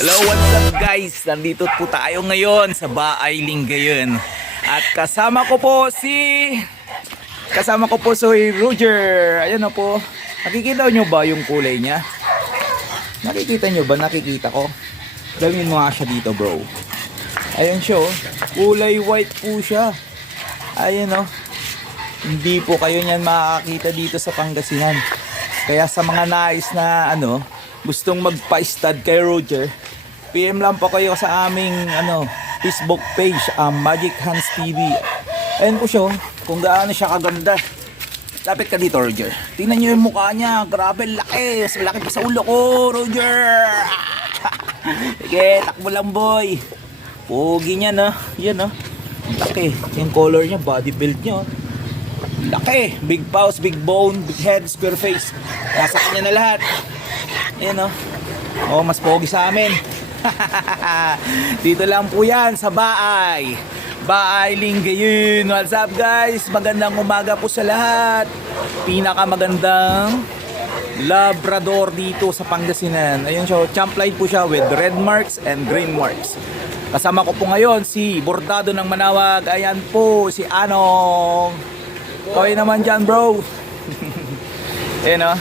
Hello, what's up guys? Nandito po tayo ngayon sa Baay Lingayen. At kasama ko po si Roger. Ayan na po. Nakikita nyo ba yung kulay niya? Nakikita nyo ba? Nakikita ko. Dalhin mo nga siya dito, bro. Ayan siya, oh. Kulay white po siya. Ayan, oh. Hindi po kayo niyan makakita dito sa Pangasinan. Kaya sa mga nais na gustong magpa-stud kay Roger, PM lang po kayo sa aming Facebook page, Magic Hands TV. Ayan po siya, kung gaano siya kaganda. Lapit ka dito, Roger. Tingnan nyo yung mukha niya. Grabe, laki. Mas malaki pa sa ulo ko, Roger. Sige, takbo lang, boy. Pogi niya, no? Yan, no? Laki. Yung color niya, body build niya. Laki. Big paws, big bone, big head, square face. Nasa kanya na lahat. Yan, no? Oh, mas pogi sa amin. Dito lang po yan sa Baay Lingayen. What's up guys? Magandang umaga po sa lahat. Pinakamagandang Labrador dito sa Pangasinan. Ayun siya, champ line po siya with red marks and green marks. Kasama ko po ngayon si Bordado ng Manawag. Ayan po si Anong. Kaway naman dyan, bro. Ayun, o.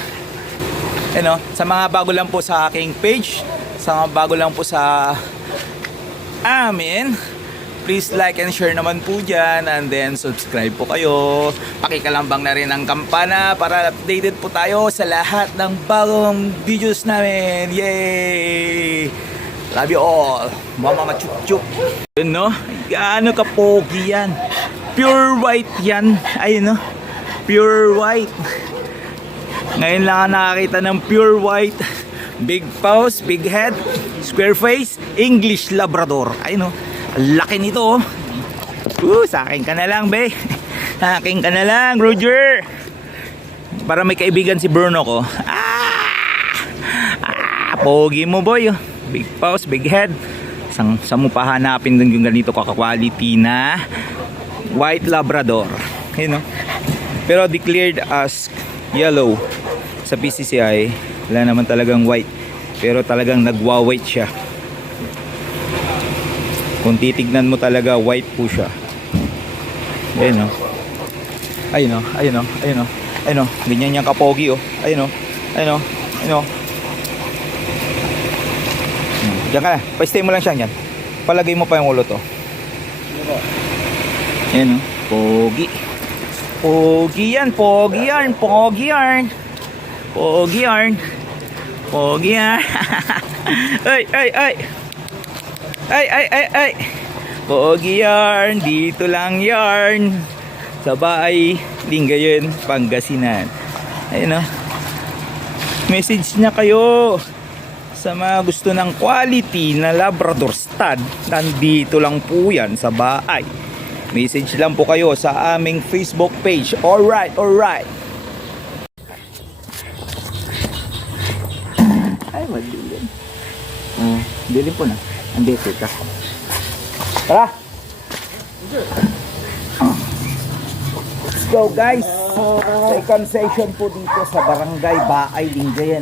Sa mga bago lang po sa aking page, sa mga bago lang po sa amin, please like and share naman po dyan, and then subscribe po kayo. Pakikalambang na rin ang kampana para updated po tayo sa lahat ng bagong videos namin. Yay! Love you all. Mama machup-chup. Yun, no? Gaano ka pogi yan. Pure white yan. Ayun, no? Pure white. Ngayon lang ako nakakita ng pure white. Big paws, big head, square face, English Labrador. Ayun, laki nito, oh. Sa akin ka na lang, be. Sa akin ka na lang, Roger. Para may kaibigan si Bruno ko. Pogi mo, boy, oh. Big paws, big head. Sa mo pa hanapin dun yung ganito kaka-quality na white Labrador. Ayun, pero declared as yellow sa PCCI. Wala naman talagang white, pero talagang nagwa-white siya. Kung titignan mo talaga, white po siya. Ayun, ayun, ganyan niyang kapogi, oh. Ayun, ayun. Diyan ka na, pa-stay mo lang siya yan. Palagay mo pa yung ulo to. Ayun, pogi. Pogi yan. Ay. Pogi yarn. Dito lang yarn. Sa Baay Lingayen, Pangasinan. Ayun, message na kayo sa mga gusto ng quality na Labrador stud. Nandito lang po yan sa Baay. Message lang po kayo sa aming Facebook page. Alright. Ay, madilim. Dilim po na. Andito ka. Tara! Let's go, guys! Second session po dito sa Barangay Baay Lingayen.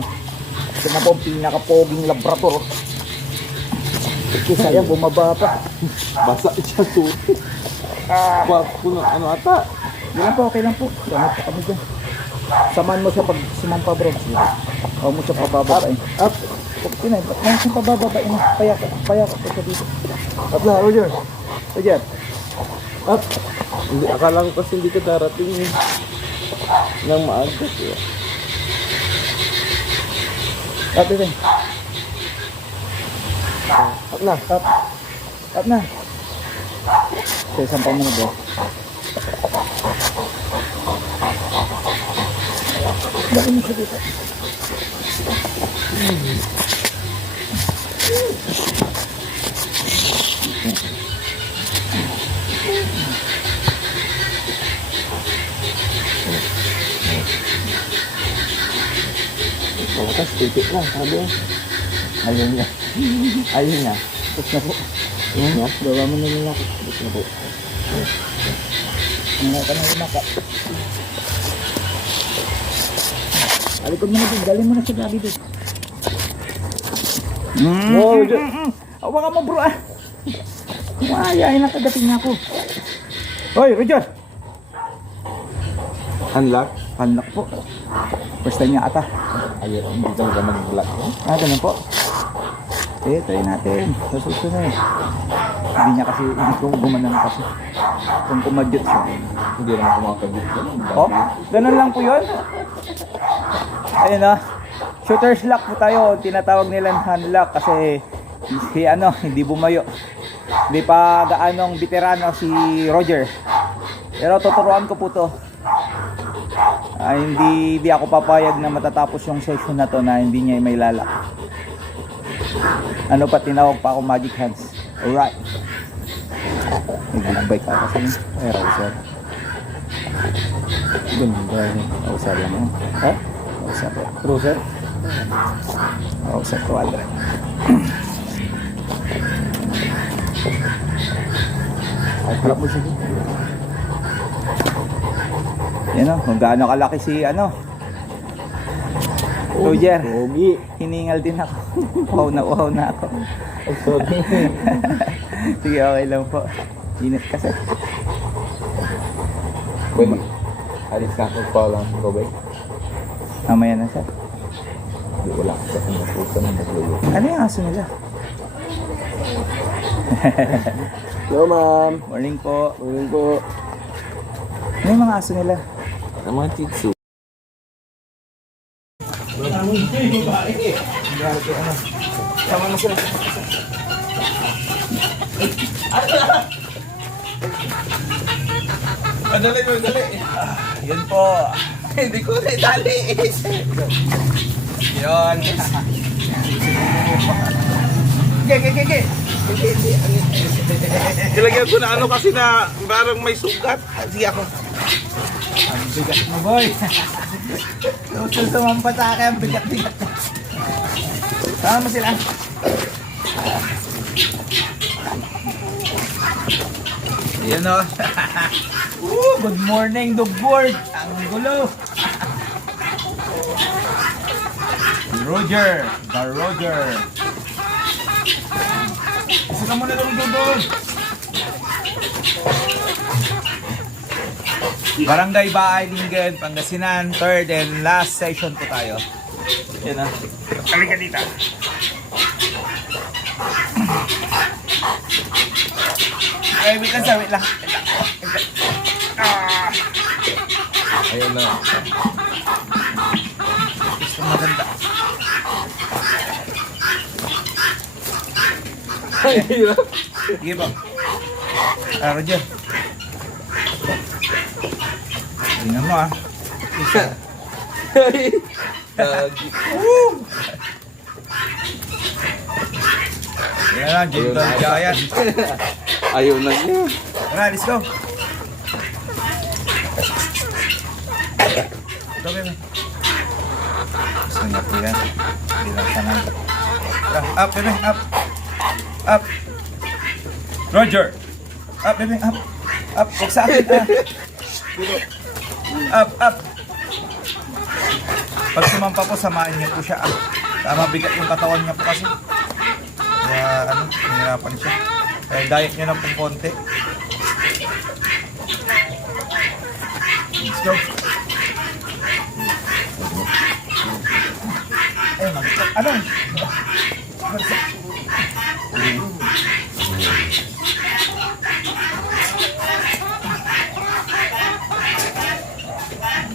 Ito na po ang pinaka-poging Labrador. Ito sayang, bumaba pa. Basa siya to. Puno, ata? Okay lang po. Salamat pa kami dyan. Samahan mo siya pag sumampa, bro. Huwag mo siya pabababain. Up! Pinay, ba't mo siya pabababain? Payak ito dito. Up na, Roger. Up! Hindi, akala ko kasi hindi ka darating ng maaga. Up din. Up na. Up na. Sige, sampang mo na, bro. Bakit mo siya dito? Tapos titik lang, sabi. Ayun niya. Tapos na po. Gawa mo na nila. Tapos na po. Ano ka na lumaka? Alikod mo na din. Galing mo na sa gabi din. Oh, Roger. Hawakan mo bro ah. Mayayain na kagating ako. Hoy, Roger. Unlock? Unlock po. First time niya ata. Ayun, hindi talaga mag-block. Ganun po. Try natin. Sa susunod. Hindi niya kasi, hindi ko gumana na kasi. Kung kumadyot siya. Hindi naman kumakabit. Oh, ganun lang po yun. Ayun na. Shooter's lock po tayo. Tinatawag nilang hand lock kasi si hindi bumayo. Hindi pa gaanong veterano si Roger. Pero tuturuan ko po to. Hindi ako papayag na matatapos yung session na to na hindi niya may lalak. Ano pa, tinawag pa ako magic hands. Alright. Nag-bike ka kasi. Ay, Rausar. Ganda. Rausar lang yun. Ha? Rausar lang. Cruiser? Rausar 200. Ay, harap mo siya. Yan o, kung gaano kalaki si Roger. Pogi. Hiningal din ako. Uhaw na ako. Ay, sorry. Sige, okay lang po. Init kasi. Pwede. Alis na ako pa lang. Robay. Mamaya na siya. Hindi, wala. Kasi napusa na maglulo. Ano yung aso nila? Hello, ma'am. Morning po. Morning po. Ano yung mga aso nila? Ang mga chitsu. Sama mo sila. Dali. Yun po. Hindi ko na dali. Yun. Ge. Nilagyan ko na ano kasi na parang may sugat. Sige ako. Ang bigat mo, boy. Tutol sumampa sa akin. Ang bigat. Sama mo sila. Yan o. Good morning, dog board. Ang gulo. Roger. The Roger. Isa ka muna lang doon. Barangay Baay Linggen, Pangasinan, third and last session po tayo. Yan na. Halika dito. Ay, wait lang sir, wait lang. Ayun na. Gusto maganda. Ay, hirap. Sige po. Roger. Tingnan mo ah. Ay. Lagi. Yan lang, Gentle Giant. Ayaw na niya. Tara, let's go. Ito, bebe. Gusto niya po yan. Hindi lang sanay. Tara, up, bebe, up. Up. Roger. Up, bebe, up. Up, huwag sa akin, ah. Up. Pag sumampa po, samahan niyo po siya, ah. Tama, bigat yung katawan niya po kasi. Kaya, nahirapan siya. Kaya diet niyo lang pong konti. Let's go. Eh, ano?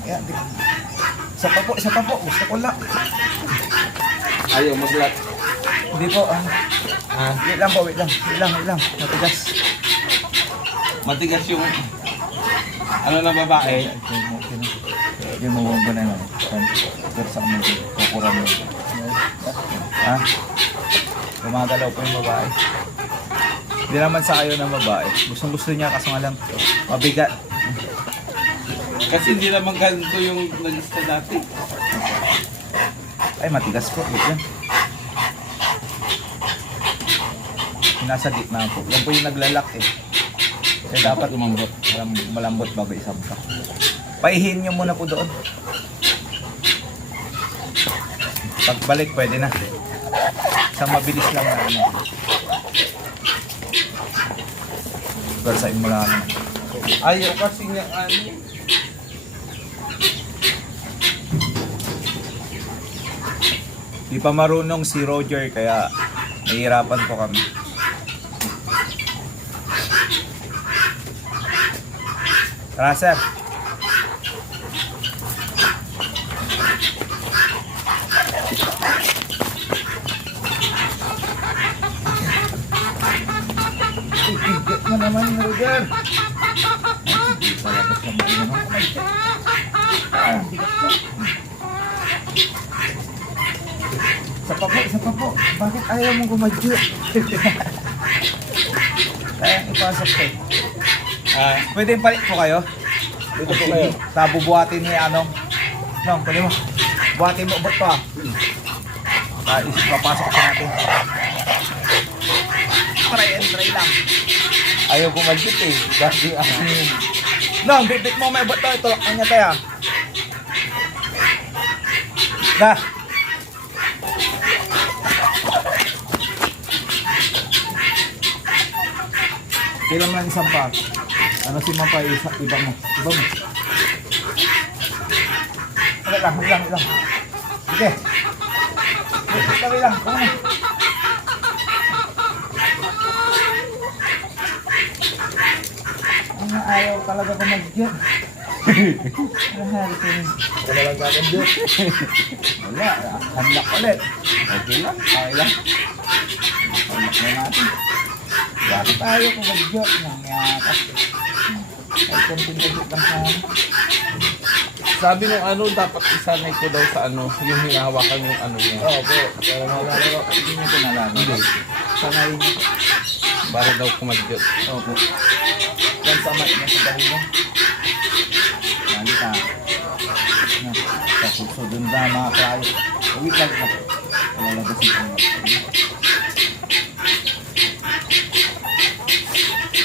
Yan, isa pa po. Gusto ko lang. Ayaw mag-lock. Hindi po, Ah, wait lang po. Matigas. matigas yung ano na babae. Hindi mo ba na naman? Pero sa kami, kukuran mo. Ha? Gumagalaw po yung babae. Hindi naman sa kayo ng babae. Gusto niya kaso nga lang mabigat. Kasi hindi naman ganito yung nagista dati. Ay, matigas po. Wait lang. Nasa gitna po. Yan po yung naglalak eh. Kaya dapat umambot. malambot bago isampa. Paihin nyo muna po doon. Pagbalik, pwede na. Sa mabilis lang na ano. Balsain mo lang. Ayaw kasi niya ano. Di pa marunong si Roger kaya nahihirapan po kami. Tara sir. Ipigat mo naman Roger. Palabas naman yun ang kamay. Isa pa po. Bakit ayaw mong gumadyo? Kaya ipasok ko. Pwede palit po kayo? Dito po kayo. Bubuhatin ni ano? No, pwede mo. Buhatin mo ubot pa. Papasok pa natin. Try and try lang. Ayaw kumadyot eh. Dati ano yun. No, bibit mo may ubot to. Itulak ka niya tayo. Na. Kailan lang isang pa? Ano si Mapa iba mo? Iba mo. Lang. Sige. Sige lang. Come on. Ang ayaw talaga ko mag-jet. Wala lang kakadyot. Wala. Unlock ulit. Okay lang. Okay lang. Unlock na natin. Bakit tayo kung mag-joke nang yakas? Ay, kontinudot lang sa Sabi nung ano, dapat isanay ko daw sa ano, yung hinahawakan yung ano niya. Oo po. Pero nalaro. Hindi niyo po nalaro. Hindi. Sanayin niyo. Para daw kumadyot. Opo. Yan sa mat niya sa dahil mo. Nali ka. Sa puso dun ba mga klaro. Wait lang na. Lalagasin ko na.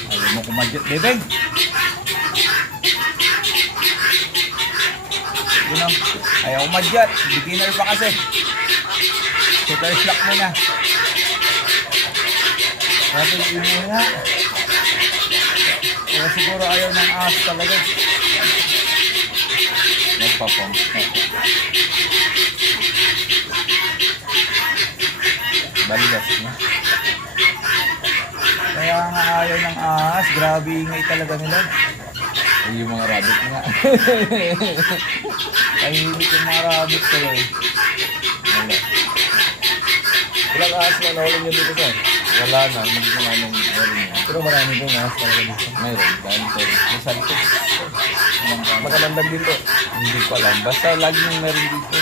Ayaw mo kumadyot, bebeng. Yun ang, ayaw kumadyot. Beginner pa kasi. Shooter's lock muna. Dapat yun nga. Kaya siguro ayaw ng ahas talaga. Nagpapong. Balilas niya. Kaya nga ayaw ng ahas. Grabe ingay talaga nila. Ay, yung mga rabbit nga. Tahimik yung mga rabbit talaga. Wala. Ilang ahas na nahuli niyo dito sir? Wala na, magiging namin meron niya. Pero marami pong ahas talaga dito. Mayroon, dahil sir. Masal ko. Maganda. Makalandag dito. Hindi ko alam. Basta laging meron dito.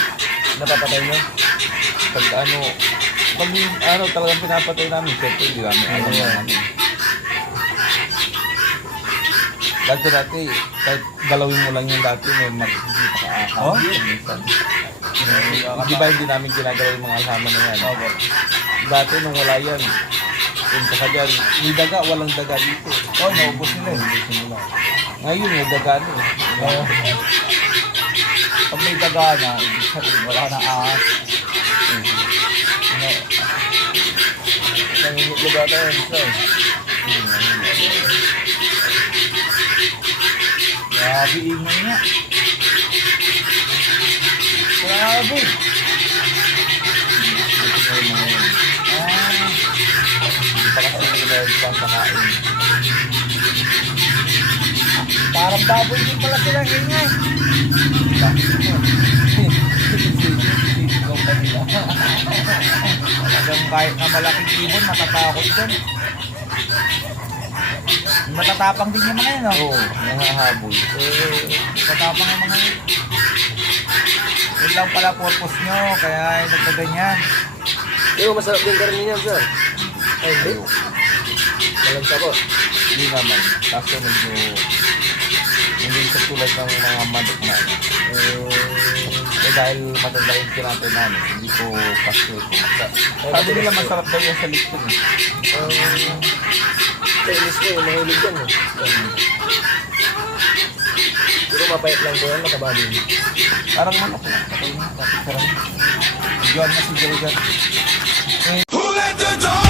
Napapatay niyo? Pag ano talagang pinapatay namin, siyempre hindi namin alam namin. Dati, kahit galawin mo lang yung dati, may magkikita ka ahas. Oh? Minsan. Di ba hindi namin ginagawa yung mga halaman na yan? Opo. Dati nung wala yan, punta ka dyan, may daga, walang daga dito. Oh, naubos nila eh. Naubos nila. Ngayon, may daga na eh. Pag may daga na, ibig sabihin, wala na ahas. Ano, Nangingitlog ata yan, sir. grabe ingay nga. Grabe. Ito na yung mga yan. Hindi pa kasi nilawag pang pakain. Parang baboy din pala sila ingay. Sisigaw pa nila. Talagang kahit na malaking ibon, matatakot dyan. Matatapang din yung mga yun, oh. Oo, nangahabol. Matatapang yung mga yun. Yun lang pala purpose nyo, kaya nagkaganyan. Pero masarap din karni niyan, sir. Ay, hindi. Malanta ko. Hindi naman. Kaso medyo hindi katulad ng mga manok na. Dahil matanda yung kinatay namin, hindi ko kaso ito. Sabi nila masarap daw yung sa lipton. Chinese ko, mahilig yan. Pero mapayat lang po yan, mataba din. Parang manok na. Patay na, dapat sarang. Diyan na si Jordan. Who let the dog